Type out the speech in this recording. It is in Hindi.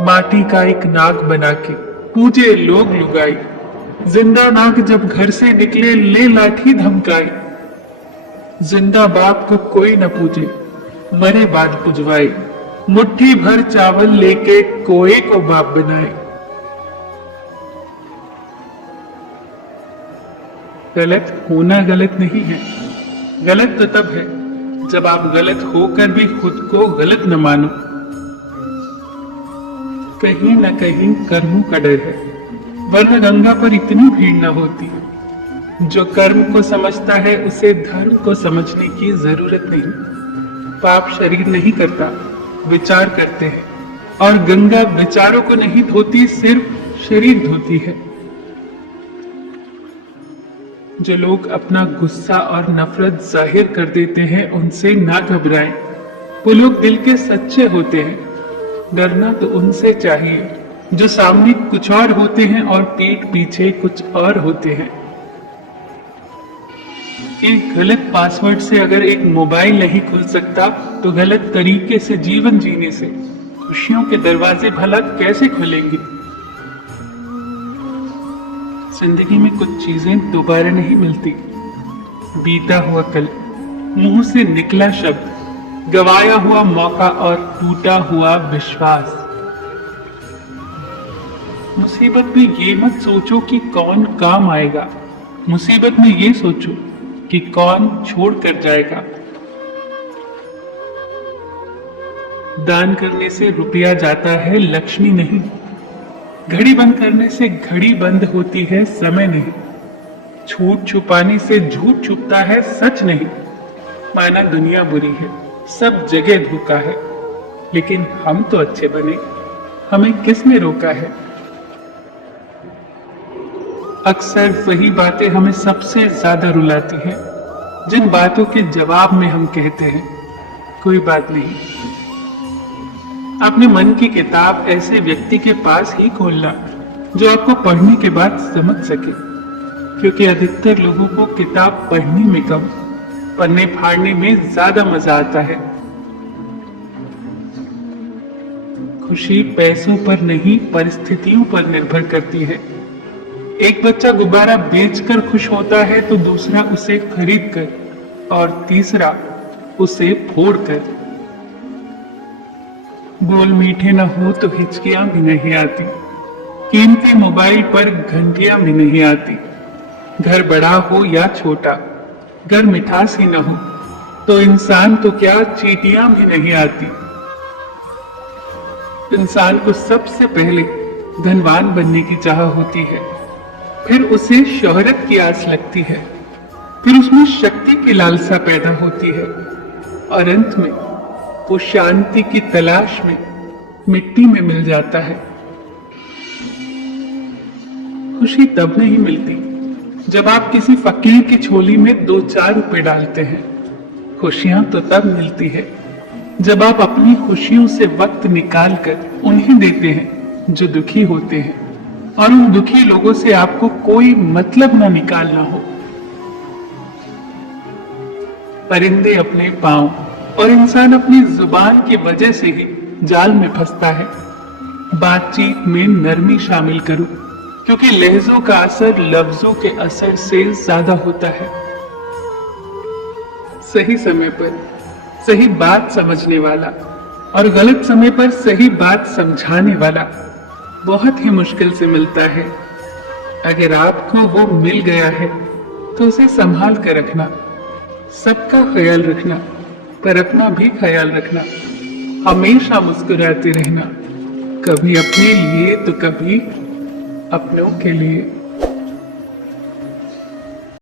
माटी का एक नाग बना के पूजे लोग लुगाई। जिंदा नाग जब घर से निकले ले लाठी धमकाई। जिंदा बाप को कोई न पूजे, मरे बाद पुजवाए। मुट्ठी भर चावल लेके कोए को बाप बनाए। गलत होना गलत नहीं है। गलत तो तब है जब आप गलत होकर भी खुद को गलत न मानो। कहीं न कहीं कर्मों का डर है, वरना गंगा पर इतनी भीड़ न होती। जो कर्म को समझता है उसे धर्म को समझने की जरूरत नहीं। पाप शरीर नहीं करता, विचार करते हैं, और गंगा विचारों को नहीं धोती, सिर्फ शरीर धोती है। जो लोग अपना गुस्सा और नफरत जाहिर कर देते हैं उनसे ना घबराएं। वो लोग दिल के सच्चे होते हैं। डरना तो उनसे चाहिए जो सामने कुछ और होते हैं और पीठ पीछे कुछ और होते हैं। एक गलत पासवर्ड से अगर एक मोबाइल नहीं खुल सकता तो गलत तरीके से जीवन जीने से खुशियों के दरवाजे भला कैसे खुलेंगे। जिंदगी में कुछ चीजें दोबारा नहीं मिलती। बीता हुआ कल, मुंह से निकला शब्द, गवाया हुआ मौका और टूटा हुआ विश्वास। मुसीबत में ये मत सोचो कि कौन काम आएगा, मुसीबत में ये सोचो कि कौन छोड़ कर जाएगा। दान करने से रुपया जाता है, लक्ष्मी नहीं। घड़ी बंद करने से घड़ी बंद होती है, समय नहीं। झूठ छुपाने से झूठ छुपता है, सच नहीं। माना दुनिया बुरी है, सब जगह धोखा है, लेकिन हम तो अच्छे बने, हमें किसने रोका है। अक्सर वही बातें हमें सबसे ज्यादा रुलाती हैं, जिन बातों के जवाब में हम कहते हैं कोई बात नहीं। अपने मन की किताब ऐसे व्यक्ति के पास ही खोलना जो आपको पढ़ने के बाद समझ सके, क्योंकि अधिकतर लोगों को किताब पढ़ने में कम, पन्ने फाड़ने में ज्यादा मजा आता है। खुशी पैसों पर नहीं, परिस्थितियों पर निर्भर करती है। एक बच्चा गुब्बारा बेचकर खुश होता है तो दूसरा उसे खरीद कर, और तीसरा उसे फोड़ कर। बोल मीठे न हो तो हिचकियां भी नहीं आती, कीमती मोबाइल पर घंटियां भी नहीं आती। घर बड़ा हो या छोटा, घर मिठास ही न हो तो इंसान तो क्या चींटियां भी नहीं आती। इंसान को सबसे पहले धनवान बनने की चाह होती है, फिर उसे शोहरत की आस लगती है, फिर उसमें शक्ति की लालसा पैदा होती है, और अंत में वो शांति की तलाश में मिट्टी में मिल जाता है। खुशी तब नहीं मिलती जब आप किसी फकीर की झोली में 2-4 रुपए डालते हैं। खुशियां तो तब मिलती है जब आप अपनी खुशियों से वक्त निकाल कर उन्हें देते हैं जो दुखी होते हैं, और उन दुखी लोगों से आपको कोई मतलब न निकालना हो। परिंदे अपने पांव और इंसान अपनी जुबान की वजह से ही जाल में फंसता है। बातचीत में नरमी शामिल करो, क्योंकि लहजों का असर लफ्जों के असर से ज्यादा होता है। सही समय पर सही बात समझने वाला और गलत समय पर सही बात समझाने वाला बहुत ही मुश्किल से मिलता है। अगर आपको वो मिल गया है तो उसे संभाल कर रखना। सबका ख्याल रखना, पर अपना भी ख्याल रखना। हमेशा मुस्कुराते रहना, कभी अपने लिए तो कभी अपनों के लिए।